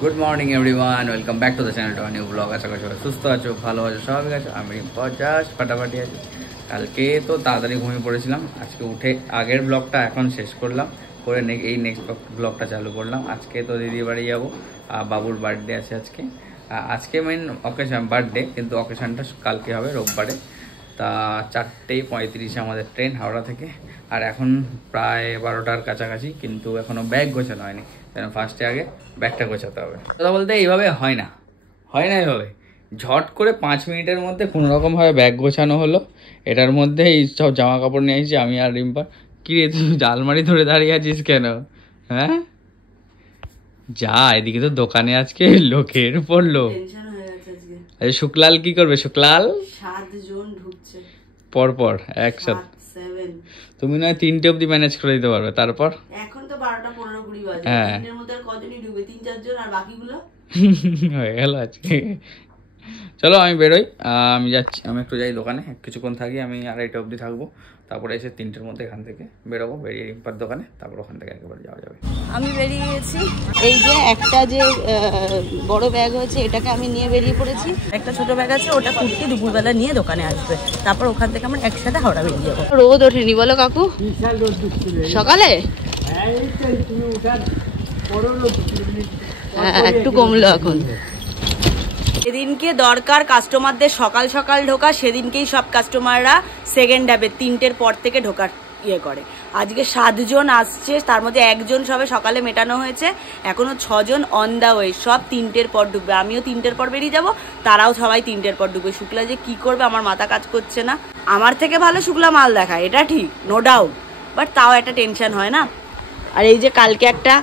Good morning everyone, welcome back to the channel to new blog. আশা করি সবাই সুস্থ আছো, ভালো আছো, স্বাভাবিক আছো। আমি জাস্ট ফাটাফাটি আছি। কালকে তো তাড়াতাড়ি ঘুমিয়ে পড়েছিলাম, আজকে উঠে আগের ব্লগটা এখন শেষ করলাম, করে এই নেক্সট ব্লগটা চালু করলাম। আজকে তো দিদির বাড়ি যাবো, বাবুর বার্থডে আছে আজকে। আজকে মেন অকেশন বার্থডে, কিন্তু অকেশনটা কালকে হবে রোববারে। তা 4:35 আমাদের ট্রেন হাওড়া থেকে, আর এখন প্রায় 12টার কাছাকাছি, কিন্তু এখনও ব্যাগ গোছানো হয়নি। ফার্স্টে আগে ব্যাগটা গোছাতে হবে। কথা বলতে এইভাবে হয় না এইভাবে ঝট করে 5 মিনিটের মধ্যে কোনো রকমভাবে ব্যাগ গোছানো হলো। এটার মধ্যে এই সব জামা কাপড় নিয়ে এসেছি আমি আর রিম্পা। কি রে তুই আলমারি ধরে দাঁড়িয়ে আছিস কেন? হ্যাঁ যা, এদিকে তো দোকানে আজকে লোকের পড়লো। আরে শুক্লাল কি করবে? শুক্লাল 7 জন ঢুকছে পরপর একসাথে। তুমি নয় 3টে অবধি ম্যানেজ করে দিতে পারবে। তারপর এখন তো 12টা 15-20 বাজে, এর মধ্যে কতদিন ঢুকবে? 3-4 জন, আর বাকিগুলো হয়ে গেল আজকে। চলো আমি বেরোই, আমি যাচ্ছি। আমি একটু যাই দোকানে, কিছুক্ষণ থাকি। আমি 2:30 অবধি থাকবো, তারপরে এসে 3টের মধ্যে এখান থেকে বেরোবো, বেরিয়ে রিম্পার দোকানে, তারপর ওখান থেকে একেবারে যাওয়া যাবে। আমি বেরিয়ে গেছি। এই যে একটা যে বড় ব্যাগ হয়েছে, এটাকে আমি নিয়ে বেরিয়ে পড়েছি। একটা ছোট ব্যাগ আছে, ওটা কুর্তি দুপুরবেলা নিয়ে দোকানে আসবে, তারপর ওখান থেকে আমরা একসাথে হাওড়া বেরিয়ে যাবো। রোদ ওঠেনি বলো কাকু? সকালে একটু কমলো এখন। যেদিনকে দরকার কাস্টমারদের সকাল সকাল ঢোকা, সেদিনকেই সব কাস্টমাররা সেকেন্ড হ্যাপে 3টের পর থেকে ঢোকার করে। আজকে 7 জন আসছে, তার মধ্যে 1 জন সবে সকালে মেটানো হয়েছে, এখনো 6 জন অন দা ওয়ে। সব 3টের পর ঢুকবে, আমিও 3টের পর বেরিয়ে যাব, তারাও সবাই 3টের পর ঢুকবে। শুক্লা যে কি করবে আমার মাথা কাজ করছে না। আমার থেকে ভালো শুক্লা মাল দেখায়, এটা ঠিক, নো ডাউট, বাট তাও একটা টেনশন হয় না। আর এই যে কালকে একটা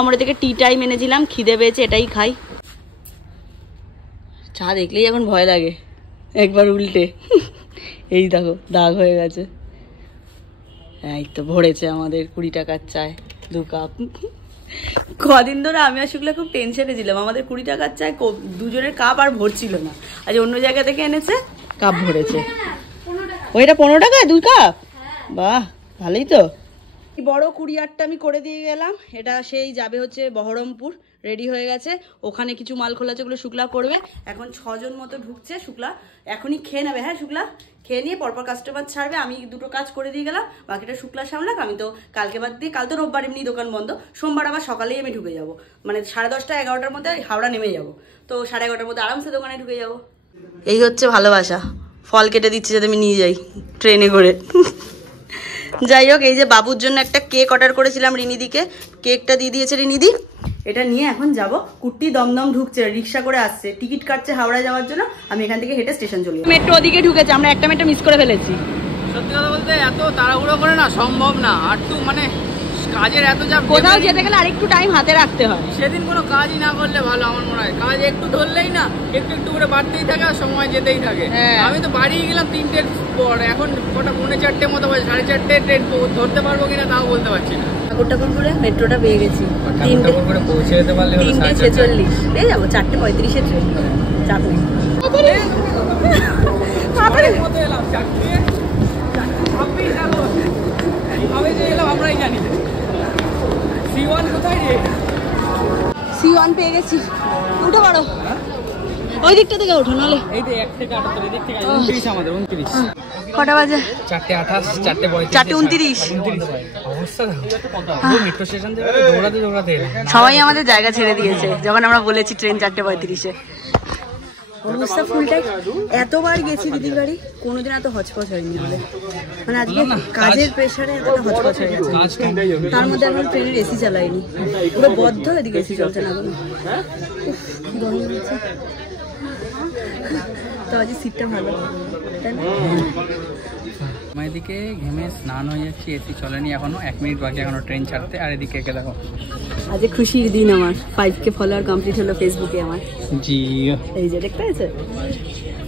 আমরা থেকে টি টাইম এনেছিলাম, খিদে পেয়েছে, এটাই খাই। চা দেখলেই এখন ভয় লাগে, একবার উল্টে এই দেখো দাগ হয়ে গেছে। এই তো ভরেছে আমাদের 20 টাকার চায় 2 কাপ। কদিন ধরে আমি আর শুক্লা খুব টেনশনে ছিলাম, আমাদের 20 টাকার চায় দুজনের কাপ আর ভরছিল না। আজ অন্য জায়গা থেকে এনেছে, কাপ ভরেছে। ওইটা 15 টাকায় 2 কাপ, বাহ ভালোই তো। বড় কুরিয়ারটা আমি করে দিয়ে গেলাম, এটা সেই যাবে হচ্ছে বহরমপুর, রেডি হয়ে গেছে। ওখানে কিছু মাল খোলা আছে, ওগুলো শুক্লা করবে। এখন 6 জন মতো ঢুকছে, শুক্লা এখনই খেয়ে নেবে। হ্যাঁ শুক্লা খেয়ে নিয়ে পরপর কাস্টমার ছাড়বে। আমি 2টো কাজ করে দিয়ে গেলাম, বাকিটা শুক্লা সামলাক। আমি তো কালকে বাদ দিয়ে, কাল তো রোববার এমনি দোকান বন্ধ, সোমবার আবার সকালেই আমি ঢুকে যাব, মানে 10:30 11টার মধ্যে হাওড়া নেমে যাব, তো 11:30টার মধ্যে আরামসে দোকানে ঢুকে যাব। এই হচ্ছে ভালোবাসা, ফল কেটে দিচ্ছে যাতে আমি নিয়ে যাই ট্রেনে করে। যাই হোক, এই যে বাবুর জন্য একটা কেক অর্ডার করেছিলাম রিনিদিকে, কেকটা দিয়ে দিয়েছে রিনিদি। এটা নিয়ে এখন যাব। কুর্তি দমদম ঢুকছে, রিক্সা করে আসছে, টিকিট কাটছে হাওড়া যাওয়ার জন্য। আমি এখান থেকে হেঁটে স্টেশন চলে যাবো। মেট্রো ওদিকে ঢুকেছে, আমরা একটা মেট্রো মিস করে ফেলেছি। সত্যি কথা বলতে এত তাড়াহুড়ো করে না সম্ভব না, আর একটু মানে কাজের এত চাপ, কোথাও যেতে গেলে আরেকটু টাইম হাতে রাখতে হয়। সেদিন কোনো কাজই না করলে ভালো আমার মনে হয়। কাজ একটু ধরলেই না একটু একটু করে বাড়তেই থাকে, আর সময় যেতেই থাকে। আমি তো বাড়ি গেলাম 3টের পর, এখন কটা 4:45 মতো বাজে, 4:30 ট্রেন ধরতে পারবো কিনা তাও বলতে পারছি না। ঠাকুর করে মেট্রোটা পেয়ে গেছি, 3টে করে পৌঁছে যেতে পারলে 3:46 পেয়ে যাবো। 4:35 ট্রেন, চাপ নেই। আমরাই জানি C1 কোথায় রে? C1 পেয়ে গেছি, উঠে পড়ো, ওই দিকটা থেকে ওঠো, নাহলে এই যে 1 থেকে 8 এদিক থেকে 29 আমাদের 29। কটা বাজে? 4:28, 4:35, 4:29 অবস্থা মেট্রো স্টেশন থেকে দৌড়াতে দৌড়াতে সবাই আমাদের জায়গা ছেড়ে দিয়েছে যখন আমরা বলেছি ট্রেন 4:35-এ। অবস্থা ফুলটাই, এতবার গেছি দিদির বাড়ি, কোনোদিন এত হচপচ হয়নি বলে, মানে আজকে কাজের প্রেশারে এতটা হচপচ হয়ে গেছে। তার মধ্যে এখন ট্রেনের এসি চালাইনি, পুরো বদ্ধ, এদিকে এসি চলছে না কোনো। গরম হচ্ছে তো, আজ সিটটা ভালো, তাই না? আমি এদিকে ঘেমে স্নান হয়ে যাচ্ছি, এসি চলেনি এখনো, 1 মিনিট বাকি এখনো ট্রেন ছাড়তে। আর এদিকে একে দেখো, আজ খুশির দিন আমার, 5K ফলোয়ার কমপ্লিট হলো ফেসবুকে আমার। জি এই যে দেখতে আছে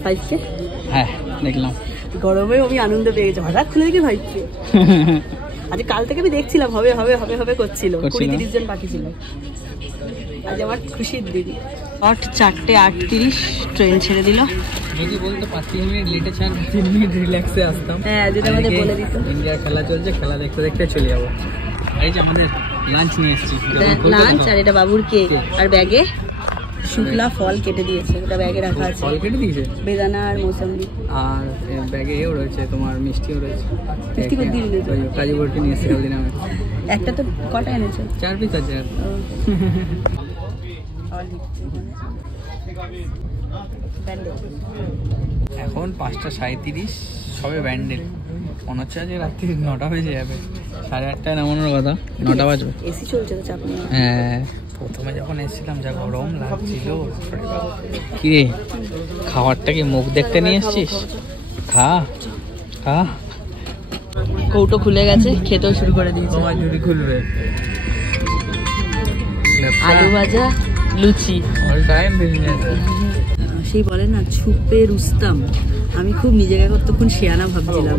5K, হ্যাঁ দেখলাম। গরমে আমি আনন্দ পেয়ে গেছি, হঠাৎ খুলে দেখি 5K। আজ কাল থেকে আমি দেখছিলাম হবে হবে হবে হবে করছিল, 20-30 জন বাকি ছিল। আজ আমার খুশির দিন। 4:38 ট্রেন ছেড়ে দিল। যদি বলতো 5 মিনিট লেটে ছাড়, 3 মিনিট রিল্যাক্সে আসতাম। হ্যাঁ যদি আমাদের বলে দিত। ইন্ডিয়ার খেলা চলছে, খেলা দেখতে দেখতে চলে যাবো। এই যে আমাদের লাঞ্চ নিয়ে এসেছি, লাঞ্চ। আর এটা বাবুর কেক। আর ব্যাগে শুকলা ফল কেটে দিয়েছে, ওটা ব্যাগে রাখা আছে। ফল কেটে দিয়েছে, বেদানা আর মৌসম্বি। আর ব্যাগে এও রয়েছে তোমার মিষ্টিও রয়েছে। মিষ্টি করে দিয়ে দিলে কাজু বরফি নিয়ে এসেছি কাল দিন আমি। একটা তো কটা এনেছো? 4 পিস আছে। আর এখন 5:37 সবে ব্যান্ডেল। মনে হচ্ছে যে রাত্রি 9টা বেজে যাবে। 8:30টায় নামানোর কথা, 9টা বাজবে। এসি চলছে তো, চাপ নেই। হ্যাঁ, প্রথমে যখন এসেছিলাম যা গরম লাগছিল। কি রে, খাবারটা কি মুখ দেখতে নিয়ে এসছিস? খা খা। কৌটো খুলে গেছে, খেতেও শুরু করে দিয়েছে। খুলবে আলু ভাজা, লুচি। All time business. সেই বলে না, ছুপে রুস্তাম। আমি খুব নিজেকে কতক্ষণ শেয়ানা ভাবছিলাম।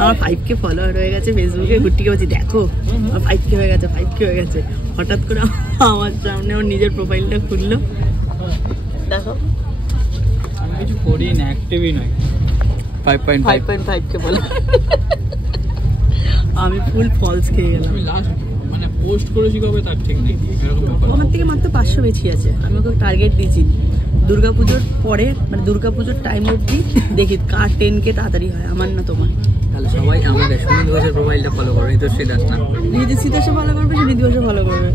আমার 5K ফলোয়ার হয়ে গেছে ফেসবুকে। গুট্টিকে বলছি দেখো আমার 5K হয়ে গেছে, 5K হয়ে গেছে। হঠাৎ করে আমার সামনে ওর নিজের প্রোফাইলটা খুললো, দেখো। আমি কিছু করি না, অ্যাক্টিভই নয়। 5.5K বলে আমি ফুল ফলস খেয়ে গেলাম। লাস্ট মানে পোস্ট করেছি কবে তার ঠিক নেই, এরকম ব্যাপার। আমার থেকে মাত্র 500 বেশি আছে। আমি ওকে টার্গেট দিয়েছি দুর্গাপুজোর পরে, মানে দুর্গাপুজোর টাইম অবধি দেখি কার 10K তাড়াতাড়ি হয়, আমার না তোমার। তাহলে সবাই আমাদের সুনীল ঘোষের প্রোফাইলটা ফলো করবে, ঋতুশ্রী দাস না। ঋতুশ্রী দাসও ফলো করবে, সুনীল ঘোষও ফলো করবে।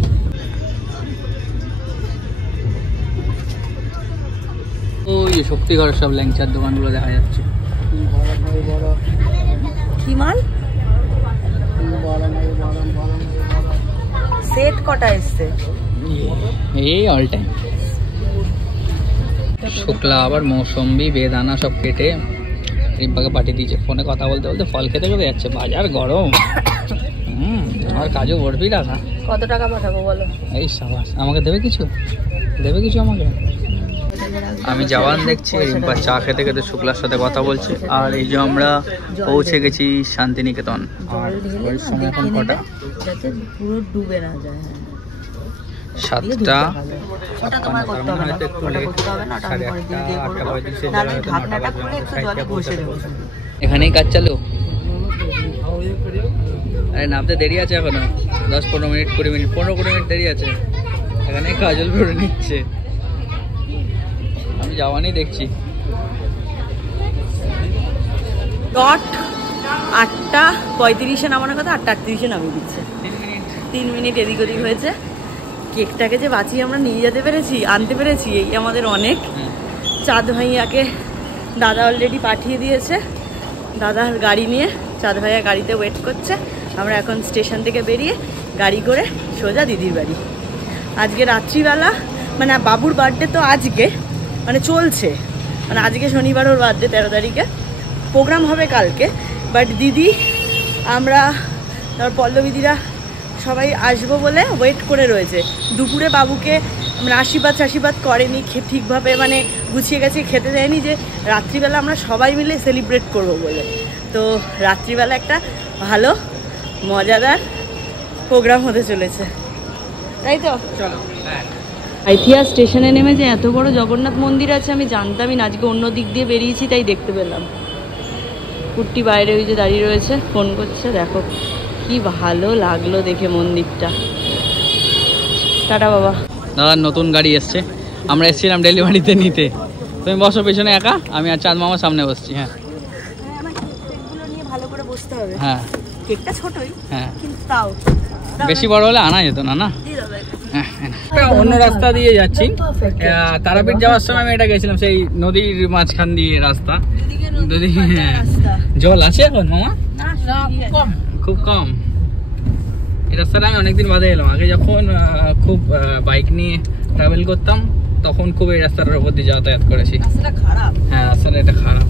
ওই যে শক্তিগড়ের সব ল্যাংচার দোকানগুলো দেখা যাচ্ছে। কি মাল? সেট কটা এসছে? এই অল টাইম শুক্লা, আবার মৌসম্বি, বেদানা সব কেটে রিম্পাকে পাঠিয়ে দিয়েছে। ফোনে কথা বলতে বলতে ফল খেতে খেতে যাচ্ছে। বাজার গরম। আর কাজু বরফি রাখা। কত টাকা পাঠাবো বলো? এই সাবাস, আমাকে দেবে কিছু? দেবে কিছু আমাকে? আমি জওয়ান দেখছি, রিম্পা চা খেতে খেতে শুক্লার সাথে কথা বলছে। আর এই যে আমরা পৌঁছে গেছি শান্তিনিকেতন। আর ওই সময় এখন কটা? পুরো ডুবে না যায়। 7টা। ওটা তোমার করতে হবে না, ওটা করতে হবে না, ওটা আমি পরের দিন দিয়ে করবো। নাহলে ঢাকনাটা খুলে একটু জলে ঘষে দেবো। এখানেই কাজ চালু? আরে নামতে দেরি আছে এখনো, 10-15 মিনিট, 20 মিনিট, 15-20 মিনিট দেরি আছে। এখানে কাজল ভরে নিচ্ছে। আমি যাওয়ানি দেখছি। ডট 8:35-এ নামানোর কথা, 8:38-এ নামিয়ে দিচ্ছে। 3 মিনিট এদিক ওদিক হয়েছে। কেকটাকে যে বাঁচিয়ে আমরা নিয়ে যেতে পেরেছি, আনতে পেরেছি, এই আমাদের অনেক। চাঁদ ভাইয়াকে দাদা অলরেডি পাঠিয়ে দিয়েছে। দাদার গাড়ি নিয়ে চাঁদ ভাইয়া গাড়িতে ওয়েট করছে। আমরা এখন স্টেশন থেকে বেরিয়ে গাড়ি করে সোজা দিদির বাড়ি। আজকে রাত্রিবেলা, মানে বাবুর বার্থডে তো আজকে, মানে চলছে, মানে আজকে শনিবার ওর বার্থডে 13 তারিখে। প্রোগ্রাম হবে কালকে, বাট দিদি, আমরা পল্লবীদিরা সবাই আসবো বলে ওয়েট করে রয়েছে। দুপুরে বাবুকে মানে আশীর্বাদ করেনি ঠিকভাবে, মানে গুছিয়ে গেছে, খেতে দেয়নি, যে রাত্রিবেলা আমরা সবাই মিলে সেলিব্রেট করব বলে। তো রাত্রিবেলা একটা ভালো মজাদার প্রোগ্রাম হতে চলেছে, তাই তো? চলো। আইথিয়া স্টেশনে নেমে যে এত বড় জগন্নাথ মন্দির আছে আমি জানতামই না। আজকে অন্য দিক দিয়ে বেরিয়েছি, তাই দেখতে পেলাম। কুট্টি বাইরে ওই যে দাঁড়িয়ে রয়েছে, ফোন করছে। দেখো কি ভালো লাগলো দেখে মন্দিরটা। টাটা বাবা। দাদার নতুন গাড়ি এসছে, আমরা এসেছিলাম ডেলিভারিতে নিতে। তুমি বসো পেছনে একা, আমি আর চাঁদ মামার সামনে বসছি। হ্যাঁ, নিয়ে ভালো করে বসতে হবে। হ্যাঁ, কেকটা ছোটই, হ্যাঁ, কিন্তু তাও বেশি বড় হলে আনা যেত না। না, অন্য রাস্তা দিয়ে যাচ্ছি। তারাপীঠ যাওয়ার সময় আমি এটা গেছিলাম, সেই নদীর মাঝখান দিয়ে রাস্তা। জল আছে এখন মামা? খুব কম। এই রাস্তাটা আমি অনেকদিন বাদে এলাম। আগে যখন খুব বাইক নিয়ে ট্রাভেল করতাম তখন খুব এই রাস্তাটার উপর দিয়ে যাতায়াত করেছি। হ্যাঁ, রাস্তাটা এটা খারাপ।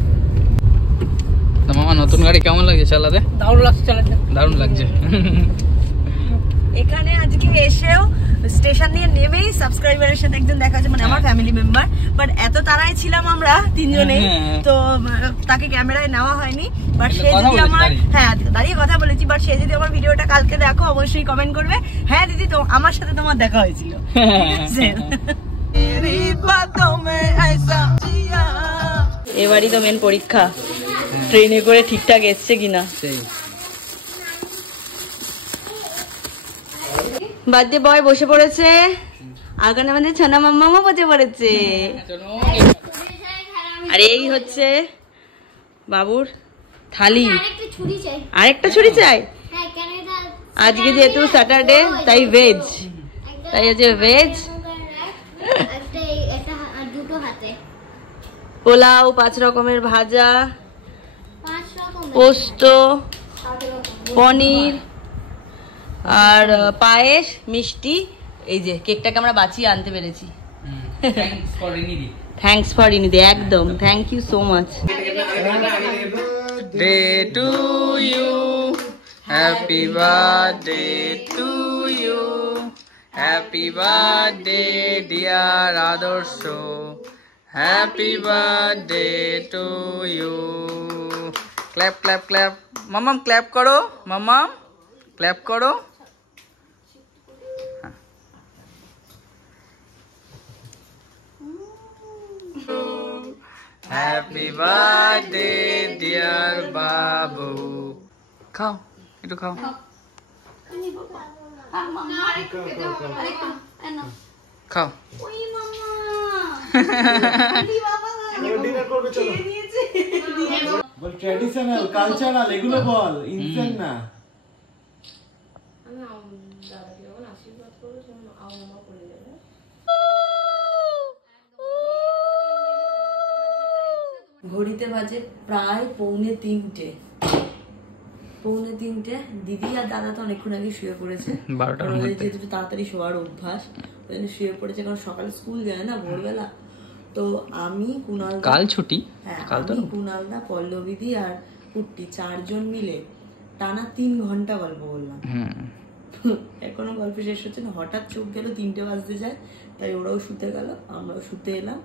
তো মামা নতুন গাড়ি কেমন লাগছে চালাতে? দারুণ লাগছে চালাতে, দারুণ লাগছে। এখানে আজকে এসেও স্টেশন দিয়ে নেমেই সাবস্ক্রাইবারের সাথে একজন দেখা যাচ্ছে, মানে আমার ফ্যামিলি মেম্বার। বাট এত তাড়াই ছিলাম আমরা তিনজনেই, তো তাকে ক্যামেরায় নেওয়া হয়নি। বাট সে যদি আমার, হ্যাঁ দাঁড়িয়ে কথা বলেছি, বাট সে যদি আমার ভিডিওটা কালকে দেখো অবশ্যই কমেন্ট করবে, হ্যাঁ দিদি তো আমার সাথে তোমার দেখা হয়েছিল। এবারই তো মেন পরীক্ষা, ট্রেনে করে ঠিকঠাক এসছে কিনা। বার্থডে বয় বসে পড়েছে, আর ওখানে আমাদের ছানা মাম্মাও বসে পড়েছে। আর এই হচ্ছে বাবুর থালি। আরেকটা ছুরি চাই। আজকে যেহেতু স্যাটারডে তাই ভেজ, তাই হচ্ছে ভেজ। পোলাও, 5 রকমের ভাজা, পোস্ত, পনির আর পায়েস, মিষ্টি। এই যে কেকটাকে আমরা বাঁচিয়ে আনতে পেরেছি। থ্যাঙ্কস ফর ইনিদি, একদম thank you so much. Day to you, happy birthday to you, happy birthday dear Adarsh, happy birthday to you. Clap clap clap, মামাম ক্ল্যাপ করো, মামাম ক্ল্যাপ করো। হ্যাপি বার্থডে ডিয়ার বাবু। খাও, একটু খাও। খাও। বল ট্র্যাডিশনাল, কালচারাল, এগুলো বল, ইনসেন্ট না। ঘড়িতে বাজে প্রায় 2:45। 2:45। দিদি আর দাদা তো অনেকক্ষণ আগে শুয়ে পড়েছে, যেহেতু তাড়াতাড়ি শোয়ার অভ্যাস, ওই জন্য শুয়ে পড়েছে, কারণ সকালে স্কুল যায় না ভোরবেলা। তো আমি, কুনাল, কাল ছুটি। হ্যাঁ, আমি, কুনালদা, পল্লবীদি আর পুট্টি 4 জন মিলে টানা 3 ঘন্টা গল্প বললাম। এখনো গল্প শেষ হচ্ছে না। হঠাৎ চোখ গেল, 3টে বাজতে যায়, তাই ওরাও শুতে গেল, আমরাও শুতে এলাম।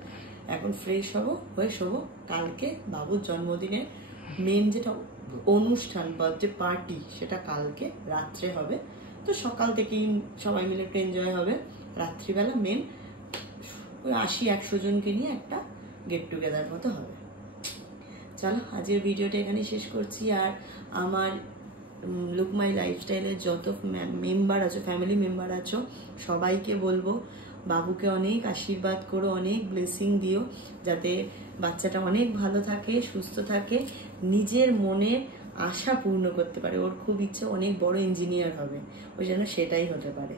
এখন ফ্রেশ হবো, হয়ে শোবো। কালকে বাবুর জন্মদিনের মেন যেটা অনুষ্ঠান, বার্থডে পার্টি, সেটা কালকে রাত্রে হবে। তো সকাল থেকেই সবাই মিলে একটু এনজয় হবে। রাত্রিবেলা মেন ওই 80-100 জনকে নিয়ে একটা গেট টুগেদার মতো হবে। চলো, আজকের ভিডিওটা এখানেই শেষ করছি। আর আমার লুক মাই লাইফস্টাইলের যত মেম্বার আছো, ফ্যামিলি মেম্বার আছো, সবাইকে বলবো বাবুকে অনেক আশীর্বাদ করো, অনেক ব্লেসিং দিও, যাতে বাচ্চাটা অনেক ভালো থাকে, সুস্থ থাকে, নিজের মনের আশা পূর্ণ করতে পারে। ওর খুব ইচ্ছে অনেক বড় ইঞ্জিনিয়ার হবে, ওই জন্য সেটাই হতে পারে।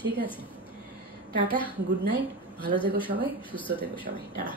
ঠিক আছে, টাটা, গুড নাইট, ভালো থেকো সবাই, সুস্থ থেকো সবাই, টাটা।